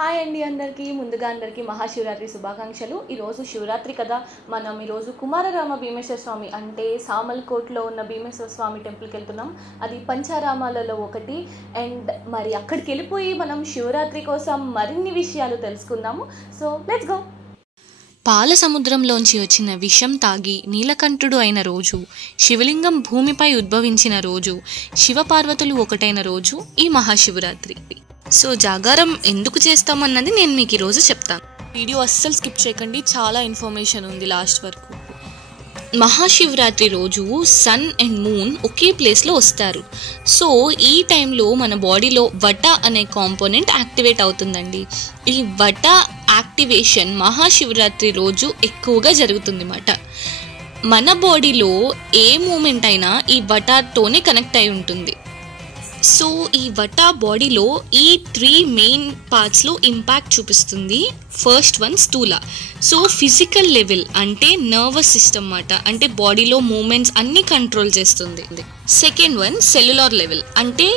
Hi అండి అందరికీ ముందుగా అందరికీ మహాశివరాత్రి శుభాకాంక్షలు. ఈరోజు శివరాత్రి కదా, మనం ఈరోజు కుమారరామ భీమేశ్వర స్వామి అంటే సామల్కోట్లో ఉన్న భీమేశ్వర స్వామి టెంపుల్కి వెళ్తున్నాం. అది పంచారామాలలో ఒకటి. అండ్ మరి అక్కడికి వెళ్ళిపోయి మనం శివరాత్రి కోసం మరిన్ని విషయాలు తెలుసుకుందాము. So let's go. పాల సముద్రంలోంచి వచ్చిన విషం తాగి నీలకంఠుడు అయిన రోజు, శివలింగం భూమిపై ఉద్భవించిన రోజు, శివపార్వతులు ఒకటైన రోజు ఈ మహాశివరాత్రి. సో జాగారం ఎందుకు చేస్తామన్నది నేను మీకు ఈరోజు చెప్తాను. వీడియో అస్సలు స్కిప్ చేయకండి, చాలా ఇన్ఫర్మేషన్ ఉంది లాస్ట్ వరకు. మహాశివరాత్రి రోజు సన్ అండ్ మూన్ ఒకే ప్లేస్లో వస్తారు. సో ఈ టైంలో మన బాడీలో వట అనే కాంపోనెంట్ యాక్టివేట్ అవుతుందండి. ఈ వట యాక్టివేషన్ మహాశివరాత్రి రోజు ఎక్కువగా జరుగుతుంది అన్నమాట. మన బాడీలో ఏ మూమెంట్ అయినా ఈ వటతోనే కనెక్ట్ అయి ఉంటుంది. సో ఈ వట బాడీలో ఈ 3 మెయిన్ పార్ట్స్లో ఇంపాక్ట్ చూపిస్తుంది. ఫస్ట్ వన్ స్థూల, సో ఫిజికల్ లెవెల్ అంటే నర్వస్ సిస్టమ్ అన్నమాట, అంటే బాడీలో మూమెంట్స్ అన్నీ కంట్రోల్ చేస్తుంది. సెకండ్ వన్ సెల్యులార్ లెవెల్ అంటే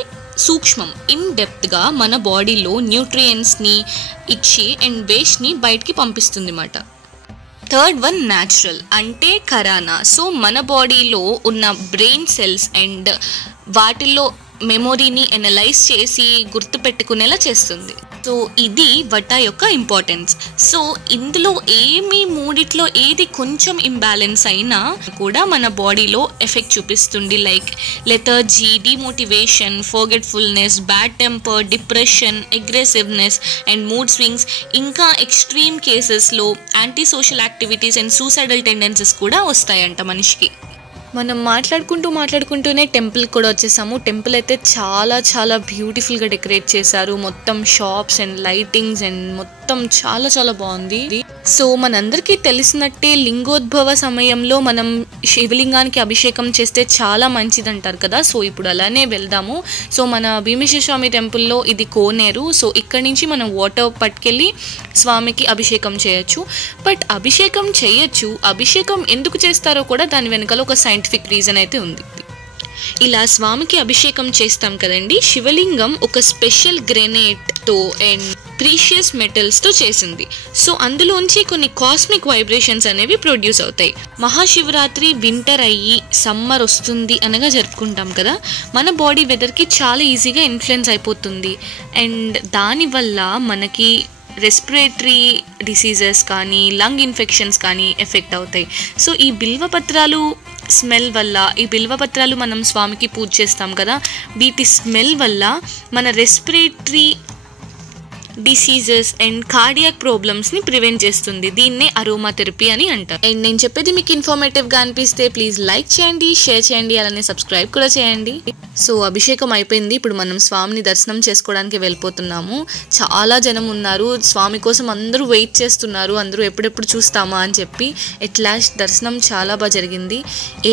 సూక్ష్మం, ఇన్ డెప్త్గా మన బాడీలో న్యూట్రియంట్స్ని ఇచ్చి అండ్ వేస్ట్ని బయటికి పంపిస్తుంది అన్నమాట. థర్డ్ వన్ న్యాచురల్ అంటే కరానా, సో మన బాడీలో ఉన్న బ్రెయిన్ సెల్స్ అండ్ వాటిల్లో మెమొరీని ఎనలైజ్ చేసి గుర్తుపెట్టుకునేలా చేస్తుంది. సో ఇది వట యొక్క ఇంపార్టెన్స్. సో ఇందులో మూడిట్లో ఏది కొంచెం ఇంబ్యాలెన్స్ అయినా కూడా మన బాడీలో ఎఫెక్ట్ చూపిస్తుంది. Like lethargy, demotivation, forgetfulness, bad temper, depression, aggressiveness and mood swings, ఇంకా ఎక్స్ట్రీమ్ కేసెస్లో anti social activities and suicidal tendencies కూడా వస్తాయంట మనిషికి. మనం మాట్లాడుకుంటూనే టెంపుల్ కూడా వచ్చేసాము. టెంపుల్ అయితే చాలా చాలా బ్యూటిఫుల్గా డెకరేట్ చేశారు. మొత్తం షాప్స్ అండ్ లైటింగ్స్ అండ్ మొత్తం చాలా చాలా బాగుంది. సో మనందరికీ తెలిసినట్టే లింగోద్భవ సమయంలో మనం శివలింగానికి అభిషేకం చేస్తే చాలా మంచిది అంటారు కదా. సో ఇప్పుడు అలానే వెళ్దాము. సో మన భీమేశ్వర స్వామి టెంపుల్లో ఇది కోనేరు. సో ఇక్కడి నుంచి మనం వాటర్ పట్టుకెళ్ళి స్వామికి అభిషేకం చేయొచ్చు. బట్ అభిషేకం ఎందుకు చేస్తారో కూడా దాని వెనకాల ఒక సైంటిఫిక్ రీజన్ అయితే ఉంది. ఇలా స్వామికి అభిషేకం చేస్తాం కదండి, శివలింగం ఒక స్పెషల్ గ్రెనేట్తో అండ్ ప్రీషియస్ మెటల్స్తో చేసింది. సో అందులోంచి కొన్ని కాస్మిక్ వైబ్రేషన్స్ అనేవి ప్రొడ్యూస్ అవుతాయి. మహాశివరాత్రి వింటర్ అయ్యి సమ్మర్ వస్తుంది అనగా జరుపుకుంటాం కదా, మన బాడీ వెదర్కి చాలా ఈజీగా ఇన్ఫ్లుయెన్స్ అయిపోతుంది. అండ్ దానివల్ల మనకి రెస్పిరేటరీ డిసీజెస్ కానీ లంగ్ ఇన్ఫెక్షన్స్ కానీ ఎఫెక్ట్ అవుతాయి. సో ఈ బిల్వపత్రాలు స్మెల్ వల్ల, ఈ బిల్వపత్రాలు మనం స్వామికి పూజ చేస్తాం కదా, వీటి స్మెల్ వల్ల మన రెస్పిరేటరీ డిసీజెస్ అండ్ కార్డియాక్ ప్రాబ్లమ్స్ని ప్రివెంట్ చేస్తుంది. దీన్నే అరోమా థెరపీ అని అంటారు. అండ్ నేను చెప్పేది మీకు ఇన్ఫర్మేటివ్గా అనిపిస్తే ప్లీజ్ లైక్ చేయండి, షేర్ చేయండి, అలానే సబ్స్క్రైబ్ కూడా చేయండి. సో అభిషేకం అయిపోయింది, ఇప్పుడు మనం స్వామిని దర్శనం చేసుకోవడానికి వెళ్ళిపోతున్నాము. చాలా జనం ఉన్నారు, స్వామి కోసం అందరూ వెయిట్ చేస్తున్నారు, అందరూ ఎప్పుడెప్పుడు చూస్తామా అని చెప్పి. ఎట్ లాస్ట్ దర్శనం చాలా బాగా జరిగింది.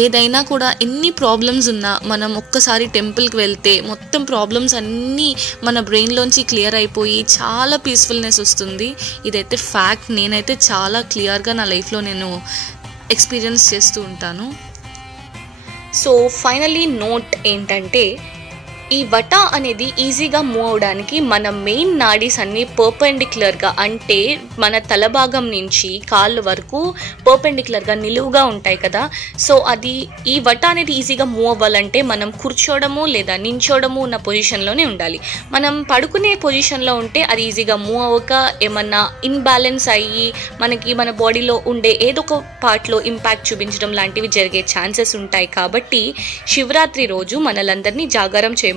ఏదైనా కూడా ఎన్ని ప్రాబ్లమ్స్ ఉన్నా మనం ఒక్కసారి టెంపుల్కి వెళ్తే మొత్తం ప్రాబ్లమ్స్ అన్నీ మన బ్రెయిన్లోంచి క్లియర్ అయిపోయి చాలా పీస్ఫుల్నెస్ వస్తుంది. ఇదైతే ఫ్యాక్ట్. నేనైతే చాలా క్లియర్గా నా లైఫ్లో నేను ఎక్స్పీరియన్స్ చేస్తూ ఉంటాను. సో ఫైనలీ నోట్ ఏంటంటే, ఈ వట అనేది ఈజీగా మూవ్ అవడానికి మన మెయిన్ నాడీస్ అన్నీ పర్పెండిక్యులర్గా, అంటే మన తల భాగం నుంచి కాళ్ళ వరకు పర్పెండిక్యులర్గా నిలువుగా ఉంటాయి కదా. సో అది ఈ వట అనేది ఈజీగా మూవ్ అవ్వాలంటే మనం కూర్చోవడము లేదా నించోవడము ఉన్న పొజిషన్లోనే ఉండాలి. మనం పడుకునే పొజిషన్లో ఉంటే అది ఈజీగా మూవ్ అవ్వక ఏమన్నా ఇన్బ్యాలెన్స్ అయ్యి మనకి మన బాడీలో ఉండే ఏదో ఒక పార్ట్లో ఇంపాక్ట్ చూపించడం లాంటివి జరిగే ఛాన్సెస్ ఉంటాయి. కాబట్టి శివరాత్రి రోజు మనలందరినీ జాగారం చేయమంటారు.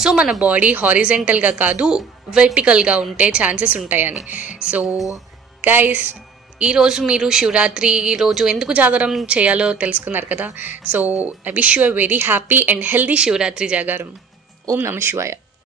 సో మన బాడీ హారిజెంటల్గా కాదు వెర్టికల్గా ఉంటే ఛాన్సెస్ ఉంటాయని. సో గైస్, ఈరోజు మీరు శివరాత్రి రోజు ఎందుకు జాగారం చేయాలో తెలుసుకున్నారు కదా. So I wish you a very happy and healthy Shivaratri జాగారం. ఓం నమః శివాయ.